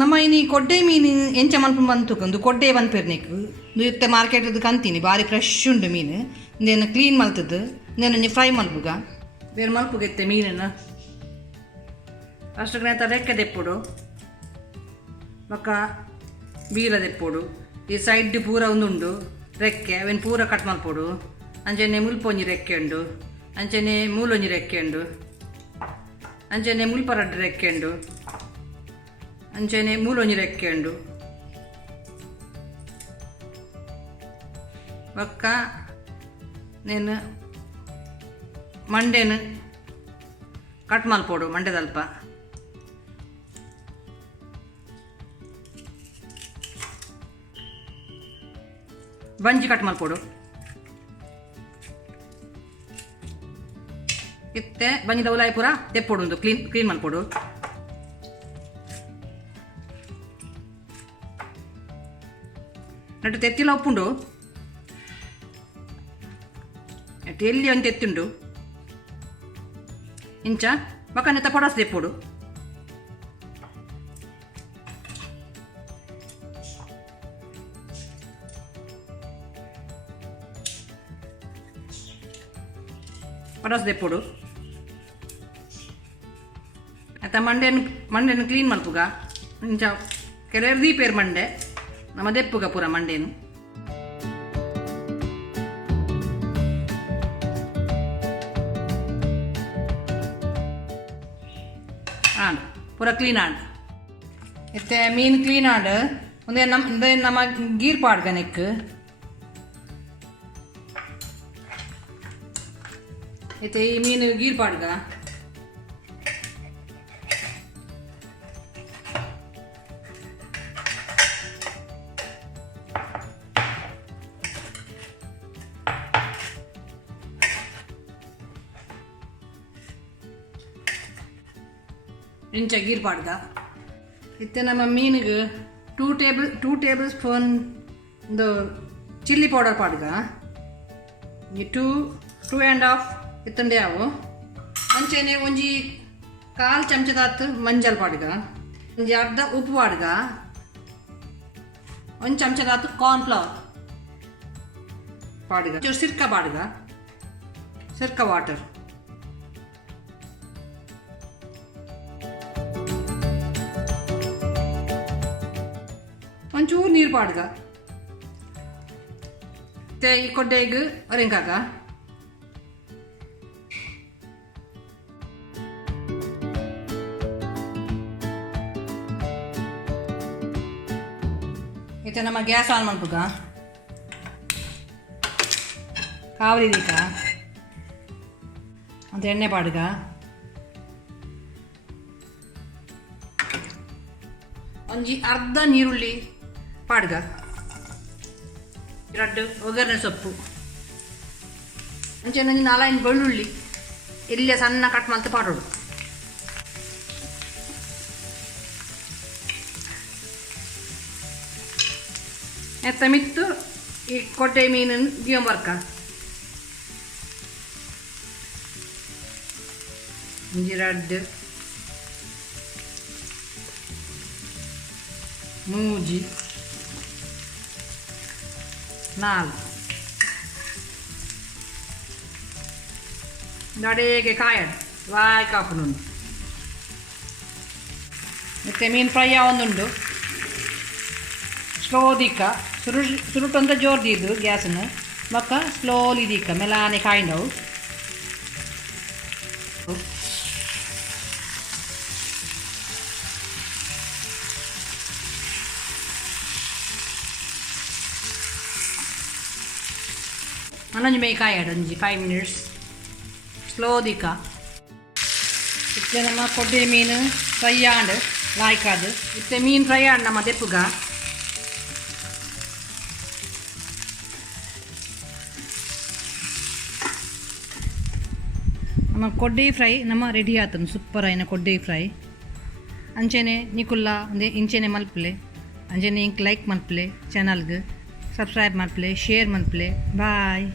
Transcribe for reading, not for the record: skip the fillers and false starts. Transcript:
ನಮ್ಮ ಇನಿ ಕೊಡ್ಡೆ ಮೀನು ಎಂಚ ಮಲ್ಪ ಬಂತುಕೊಂಡು ಕೊಡ್ಡೆ ಬಂದ್ಪೇರು ಇತ್ತೆ ಮಾರ್ಕೆಟದ್ದು ಕಂತೀನಿ ಭಾರಿ ಫ್ರೆಶ್ ಉಂಡು ಮೀನು ಇಂದೇನು ಕ್ಲೀನ್ ಮಲ್ತದ್ದು ಇಂದೇನು ಫ್ರೈ ಮಲ್ಪುಗ ಬೇರೆ ಮಲ್ಪುಗ ಇತ್ತೆ ಮೀನನ್ನು ಅಷ್ಟು ಗ್ರೇತ ರೆಕ್ಕೆ ದೆಪ್ಪುಡು ಬೊಕ್ಕ ಬೀಲ ದೆಪ್ಪುಡು ಈ ಸೈಡ್ ಪೂರ ಒಂದುಂಡು ರೆಕ್ಕೆ ಅವೇನು ಪೂರ ಕಟ್ ಮಲ್ಪೊಡು ಅಂಚನೆ ಮುಲ್ಪೊಂಜಿ ರೆಕ್ಕೆ ಉಂಡು ಅಂಚನೆ ಮೂಲೊಂಜಿ ರೆಕ್ಕೆ ಉಂಡು ಅಂಚನೆ ಮುಲ್ಪರಡ್ಡು ರೆಕ್ಕೆ ಉಂಡು ಅಂಚನೆ ಮೂಲೊಂಜಿ ರೆಕ್ಕೆ ಉಂಡು ಬೊಕ್ಕ ನೇನು ಮಂಡೇನು ಕಟ್ ಮಲ್ಪೊಡು ಮಂಡೆದಲ್ಪ ಬಂಜಿ ಕಟ್ ಮಲ್ಪೊಡು ಇತ್ತೆ ಬಂಜಿದ ಉಲಾಯಿ ಪೂರ ತೆಪ್ಪೊಡು ಒಂದು ಕ್ಲೀನ್ ಮಲ್ಪೊಡು ನಟ್ಟು ತೆತ್ತಿಲ ಉಪ್ಪುಂಡು ಎಲ್ಲಿ ಒಂದು ತೆತ್ತುಂಡು ಇಂಚ ಬೊಕ್ಕ ಪೊಡಾಸ್ ತೆಪ್ಪೊಡು ಪೊಡಾಸ್ ತೆಪ್ಪೊಡು ಆಯ್ತ ಮಂಡೆನು ಕ್ಲೀನ್ ಮಲ್ಪುಗ ಇಂಚ ಕೆಲವರು ದೀಪೇರು ಮಂಡೆ ನಮ್ಮ ದೆಪ್ಪುಗ ಪೂರ ಮಂಡೇನು ಆಂಡ್ ಪೂರ ಕ್ಲೀನ್ ಆಂಡ್ ಇತ್ತೆ ಮೀನು ಕ್ಲೀನ್ ಆಂಡ್ ಒಂದೇ ನಮ್ಮ ಗೀರ್ ಪಾಡ್ಗ ನೆಕ್ ಇತ್ತೆ ಈ ಮೀನು ಗೀರ್ ಪಾಡ್ಗ ಇಂಚ ಗೀರ್ ಪಾಡ್ಗ ಇತ್ತೆ ನಮ್ಮ ಮೀನಿಗೆ 2 ಟೇಬಲ್ ಸ್ಪೂನ್ ಒಂದು ಚಿಲ್ಲಿ ಪೌಡರ್ ಪಾಡ್ಗ ಈ 2.5 ಇತ್ತಂಡೆ ಅವು ಅಂಚೆನೆ ಒಂಜಿ 1/4 ಚಮಚದಾತು ಮಂಜಲ್ ಪಾಡ್ಗ ಒಂಜಿ ಅರ್ಧ ಉಪ್ಪು ಪಾಡ್ಗ 1 ಚಮಚದಾತು ಕಾರ್ನ್ಫ್ಲವರ್ ಪಾಡ್ಗ ಸಿರ್ಕ ಪಾಡ್ಗ ಸಿರ್ಕ ವಾಟರ್ ಒಂಚೂರು ನೀರು ಪಾಡ್ಗ ಮತ್ತೆ ಈ ಕೊಡ್ಡೆಗೆ ಅರೆಂಕಾಕ ಇತ್ತೆ ನಮ್ಮ ಗ್ಯಾಸ್ ಆನ್ ಮಾಡ್ಬೇಕ ಕಾವಲಿ ದೀಕ ಅಂತ ಎಣ್ಣೆ ಪಾಡ್ಗ ಒಂಜಿ ಅರ್ಧ ನೀರುಳ್ಳಿ ಪಾಡ್ಗ ಎರಡು ಒಗ್ಗರಣೆ ಸೊಪ್ಪು ಅಂಚೆ ನಂಜಿ 4 ಬೆಳ್ಳುಳ್ಳಿ ಇಲ್ಲೇ ಸಣ್ಣ ಕಟ್ ಮಾಡ್ತಾ ಪಾಡೋಡು ಎತ್ತ ಮಿತ್ತು ಈ ಕೊಡ್ಡೆ ಮೀನನ್ನು ದಿಯಂಬರ್ಕ ಒಂಜಿ 2 ಮೂಜಿ 4 ದಡೆಗೆ ಕಾಯಡ್ ವಾಯ್ ಕಾಪುನುಂಡು ಮತ್ತೆ ಮೀನು ಫ್ರೈ ಆವೊಂದುಂಡು ಸ್ಲೋ ದಿಕ್ಕ ಸುರುಟೊಂದ ಜೋರು ದೀದು ಗ್ಯಾಸನ್ನು ಬೊಕ್ಕ ಸ್ಲೋಲಿ ದಿಕ್ಕ ಮೆಲಾನೆ ಕಾಯಿಂಡವು ಅನ್ನೊಂಜಿ ಮೇ ಕಾಯಡ್ ಒಂಜಿ 5 minutes ಸ್ಲೋ ದಿಕ್ಕ ಇತ್ತೆ ನಮ್ಮ ಕೊಡ್ಡೆ ಮೀನು ಫ್ರೈ ಆಂಡ್ ಲಾಯ್ಕಾದು ಇತ್ತೆ ಮೀನು ಫ್ರೈ ಆಂಡ್ ನಮ್ಮ ದೆಪ್ಪುಗ ನಮ್ಮ ಕೊಡ್ಡೆ ಫ್ರೈ ನಮ್ಮ ರೆಡಿ ಆತನು ಸೂಪರ್ ಆಯ್ನ ಕೊಡ್ಡೆ ಫ್ರೈ ಅಂಚೆನೆ ನಿಕುಲ್ಲ ಒಂದೇ ಇಂಚೆನೆ ಮಲ್ಪಲೆ ಅಂಚೆನೆ ಇಂಕ್ ಲೈಕ್ ಮಲ್ಪಲೆ ಚಾನಲ್ಗೆ ಸಬ್ಸ್ಕ್ರೈಬ್ ಮಲ್ಪಲೆ ಶೇರ್ ಮಲ್ಪಲೆ ಬಾಯ್.